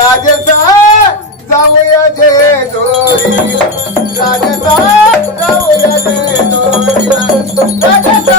राजसा जाऊया जे दोरी. राजसा जाऊया जे दोरी. राजसा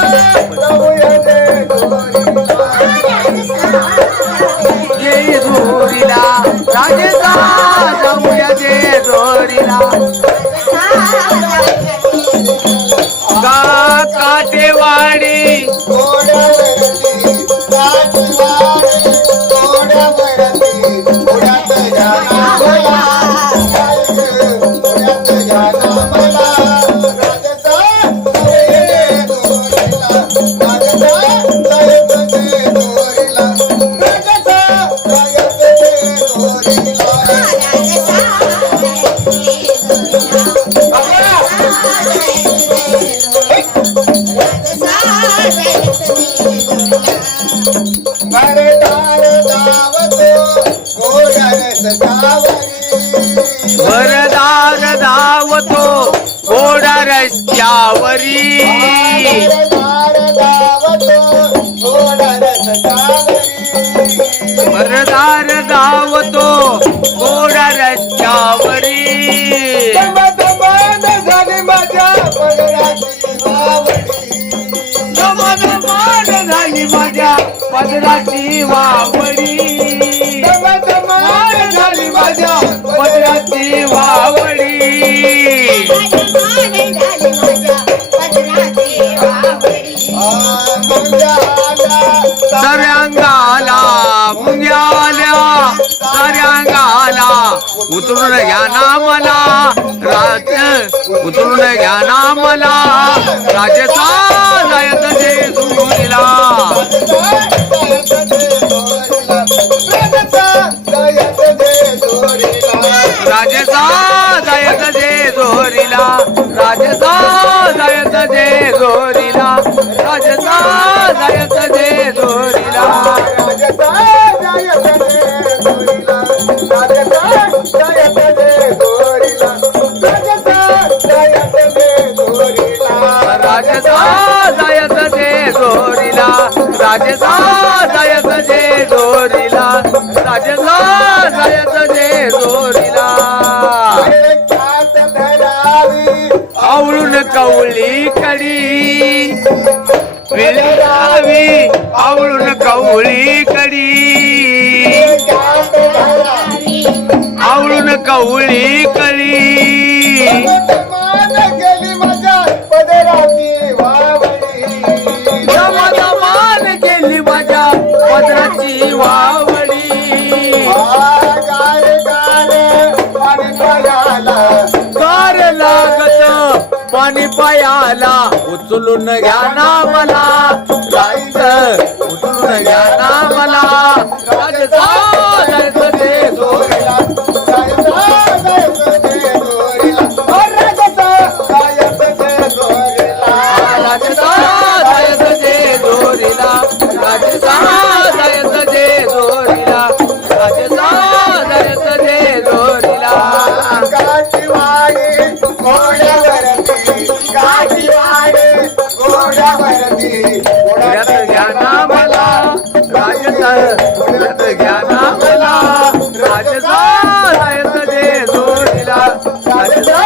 वरदार धावतो घोडा रस्त्यावरी. वरदार धावतो घोडा रस्त्यावरी. झाली माझ्या झाली माझ्या पदराची वावडी मुंग्याल्या सर्यांगाला उतरून घ्या ना मला राज उतरून घ्या ना मला राजेचा जायत जे सुरू दिला राजचा जायत जे जोरीला राजचा जायत जे जोरीला आवळून कवळी कडी विळावी आवळून कवळी कडी. आवळून कवळी कळी वावडी पाणी पडाला कार लागत पाणी पायाला. उचलून घ्या ना मला. उचलून घ्या ज्ञाना मला राजसा रायत दे जोडीला. राजसा